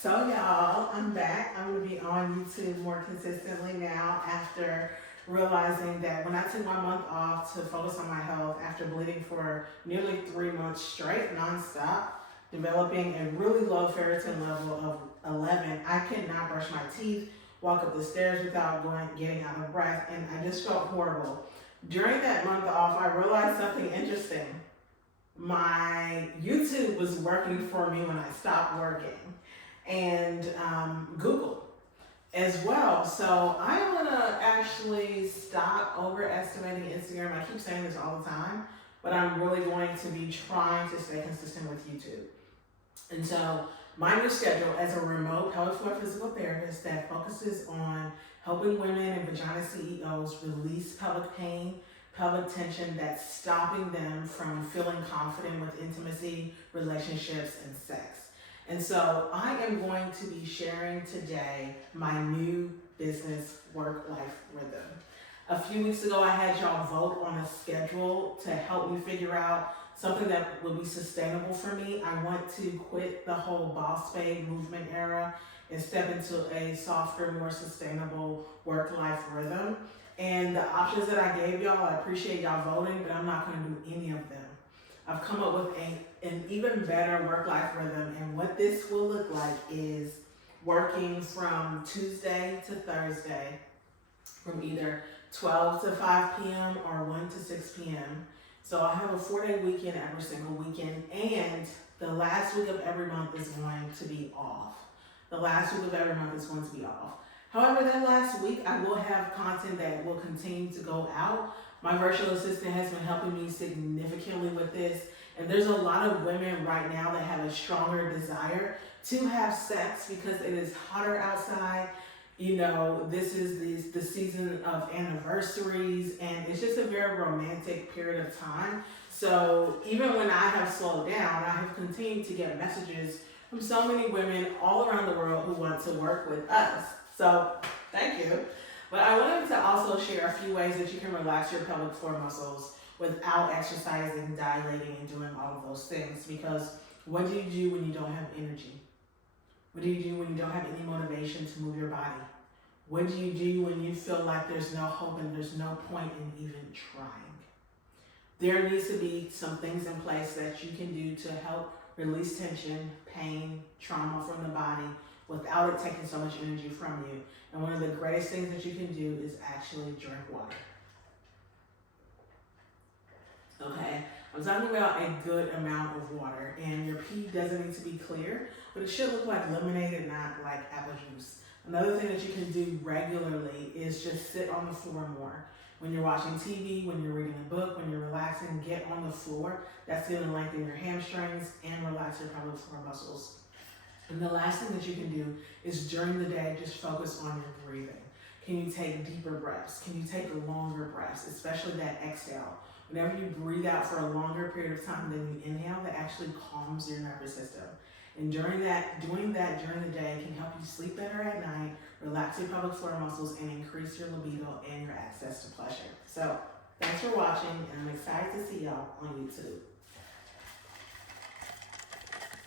So y'all, I'm back. I'm gonna be on YouTube more consistently now after realizing that when I took my month off to focus on my health after bleeding for nearly 3 months straight, nonstop, developing a really low ferritin level of 11, I could not brush my teeth, walk up the stairs without getting out of breath, and I just felt horrible. During that month off, I realized something interesting. My YouTube was working for me when I stopped working, and Google as well. So I'm gonna actually stop overestimating Instagram. I keep saying this all the time, but I'm really going to be trying to stay consistent with YouTube. And so my new schedule as a remote pelvic floor physical therapist that focuses on helping women and vagina CEOs release pelvic pain, pelvic tension that's stopping them from feeling confident with intimacy, relationships, and sex. And so I am going to be sharing today my new business work-life rhythm. A few weeks ago, I had y'all vote on a schedule to help me figure out something that will be sustainable for me. I want to quit the whole boss babe movement era and step into a softer, more sustainable work-life rhythm. And the options that I gave y'all, I appreciate y'all voting, but I'm not going to do any of them. I've come up with an even better work-life rhythm, and what this will look like is working from Tuesday to Thursday from either 12 to 5 p.m. or 1 to 6 p.m. So I have a 4-day weekend every single weekend, and the last week of every month is going to be off. The last week of every month is going to be off. However, that last week, I will have content that will continue to go out. My virtual assistant has been helping me significantly with this, and there's a lot of women right now that have a stronger desire to have sex because it is hotter outside. You know, this is the season of anniversaries, and it's just a very romantic period of time. So even when I have slowed down, I have continued to get messages from so many women all around the world who want to work with us. So thank you. But I wanted to also share a few ways that you can relax your pelvic floor muscles without exercising, dilating, and doing all of those things. Because what do you do when you don't have energy? What do you do when you don't have any motivation to move your body? What do you do when you feel like there's no hope and there's no point in even trying? There needs to be some things in place that you can do to help release tension, pain, trauma from the body without it taking so much energy from you. And one of the greatest things that you can do is actually drink water. Okay, I'm talking about a good amount of water, and your pee doesn't need to be clear, but it should look like lemonade and not like apple juice. Another thing that you can do regularly is just sit on the floor more. When you're watching TV, when you're reading a book, when you're relaxing, get on the floor. That's going to lengthen your hamstrings and relax your pelvic floor muscles. And the last thing that you can do is during the day, just focus on your breathing. Can you take deeper breaths? Can you take longer breaths, especially that exhale? Whenever you breathe out for a longer period of time than you inhale, that actually calms your nervous system. And doing that during the day can help you sleep better at night, relax your pelvic floor muscles, and increase your libido and your access to pleasure. So thanks for watching, and I'm excited to see y'all on YouTube.